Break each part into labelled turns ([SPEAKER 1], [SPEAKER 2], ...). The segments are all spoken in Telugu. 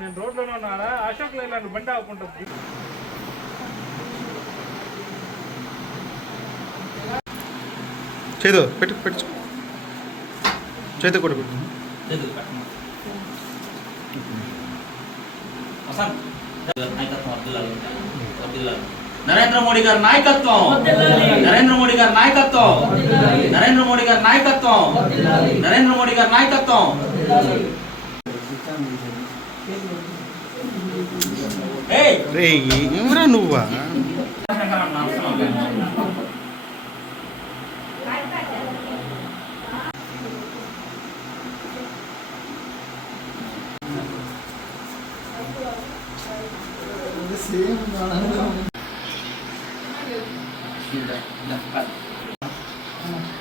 [SPEAKER 1] నేను రోడ్లోనే ఉన్నాడా అశోక్ లైలాండ్ బండి ఆపుకుంటుంది.
[SPEAKER 2] చేదు పెట్టు పెట్టు. చేదు కూడా పెట్టు.
[SPEAKER 3] వర్ధిల్లాలి. నరేంద్ర మోడీ గారి నాయకత్వం నరేంద్ర మోడీ గారి నాయకత్వం నరేంద్ర మోడీ గారి నాయకత్వం నరేంద్ర మోడీ గారి నాయకత్వం ఏయ్!
[SPEAKER 2] రే ఏమరా నువ్వా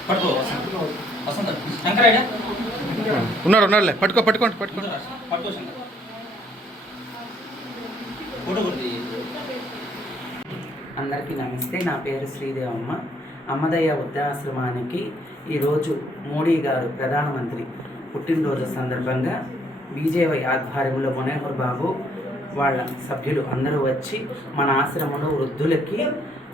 [SPEAKER 3] పట్టుకో వసంత. శంకరయ్య.
[SPEAKER 2] ఉన్నాడు ఉన్నాడులే. పట్టుకో పట్టుకోండి పట్టుకోండి
[SPEAKER 3] పట్టుకో శంకర్.
[SPEAKER 4] అందరికీ నమస్తే. నా పేరు శ్రీదేవమ్మ. అమ్మదయ్య వృద్ధాశ్రమానికి ఈరోజు మోడీ గారు ప్రధానమంత్రి పుట్టినరోజు సందర్భంగా బీజేవై ఆధ్వర్యంలో మునేహర్ బాబు వాళ్ళ సభ్యులు అందరూ వచ్చి మన ఆశ్రమంలో వృద్ధులకి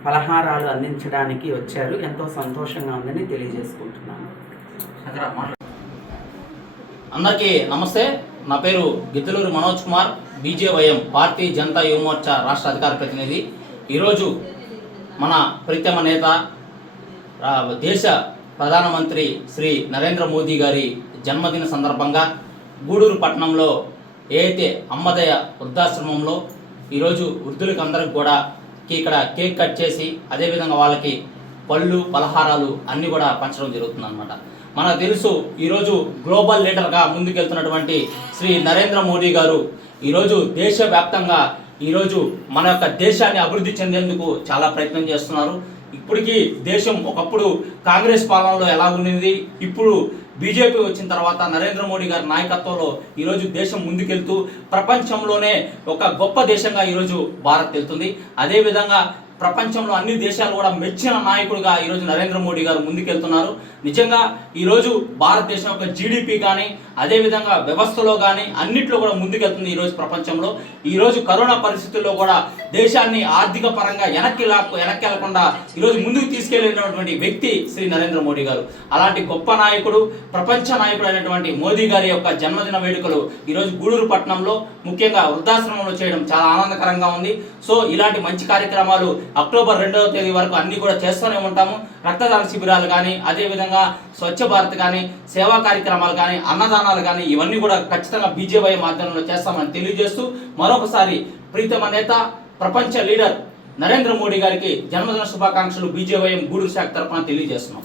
[SPEAKER 4] పలహారాలు అందించడానికి వచ్చారు. ఎంతో సంతోషంగా ఉందని తెలియజేసుకుంటున్నాను.
[SPEAKER 3] అందరికీ నమస్తే. నా పేరు గిద్దలూరు మనోజ్ కుమార్ బీజేవైఎం భారతీయ జనతా యువమోర్చా రాష్ట్ర అధికార ప్రతినిధి. ఈరోజు మన ప్రీతమ నేత దేశ ప్రధానమంత్రి శ్రీ నరేంద్ర మోదీ గారి జన్మదిన సందర్భంగా గూడూరు పట్టణంలో ఏదైతే అమ్మదయ్య అమ్మదయ వృద్ధాశ్రమంలో ఈరోజు వృద్ధులకు అందరికి కూడా ఇక్కడ కేక్ కట్ చేసి అదేవిధంగా వాళ్ళకి పళ్ళు పలహారాలు అన్నీ కూడా పంచడం జరుగుతుంది అనమాట మనకు తెలుసు ఈరోజు గ్లోబల్ లీడర్గా ముందుకెళ్తున్నటువంటి శ్రీ నరేంద్ర మోడీ గారు ఈరోజు దేశవ్యాప్తంగా ఈరోజు మన యొక్క దేశాన్ని అభివృద్ధి చెందేందుకు చాలా ప్రయత్నం చేస్తున్నారు. ఇప్పటికీ దేశం ఒకప్పుడు కాంగ్రెస్ పాలనలో ఎలా ఉండింది ఇప్పుడు బీజేపీ వచ్చిన తర్వాత నరేంద్ర మోడీ గారి నాయకత్వంలో ఈరోజు దేశం ముందుకెళ్తూ ప్రపంచంలోనే ఒక గొప్ప దేశంగా ఈరోజు భారత్ వెళ్తుంది. అదేవిధంగా ప్రపంచంలో అన్ని దేశాలు కూడా మెచ్చిన నాయకుడిగా ఈరోజు నరేంద్ర మోడీ గారు ముందుకెళ్తున్నారు. నిజంగా ఈరోజు భారతదేశం యొక్క జీడిపి కానీ అదేవిధంగా వ్యవస్థలో కానీ అన్నిట్లో కూడా ముందుకెళ్తుంది ఈరోజు ప్రపంచంలో. ఈరోజు కరోనా పరిస్థితుల్లో కూడా దేశాన్ని ఆర్థిక పరంగా వెనక్కి లాక్కు వెనక్కి వెళ్ళకుండా ఈరోజు ముందుకు తీసుకెళ్ళినటువంటి వ్యక్తి శ్రీ నరేంద్ర మోడీ గారు. అలాంటి గొప్ప నాయకుడు ప్రపంచ నాయకుడు అయినటువంటి మోదీ గారి యొక్క జన్మదిన వేడుకలు ఈరోజు గూడూరు పట్టణంలో ముఖ్యంగా వృద్ధాశ్రమంలో చేయడం చాలా ఆనందకరంగా ఉంది. సో ఇలాంటి మంచి కార్యక్రమాలు అక్టోబర్ రెండవ తేదీ వరకు అన్ని కూడా చేస్తూనే ఉంటాము. రక్తదాన శిబిరాలు కానీ అదేవిధంగా స్వచ్ఛ భారత్ కానీ సేవా కార్యక్రమాలు కానీ అన్నదానాలు కానీ ఇవన్నీ కూడా ఖచ్చితంగా బీజేవై మాధ్యమంలో చేస్తామని తెలియజేస్తూ మరొకసారి ప్రీతమ నేత ప్రపంచ లీడర్ నరేంద్ర మోడీ గారికి జన్మదిన శుభాకాంక్షలు బీజేవైఎం గూడూరు శాఖ తరఫున తెలియజేస్తున్నాం.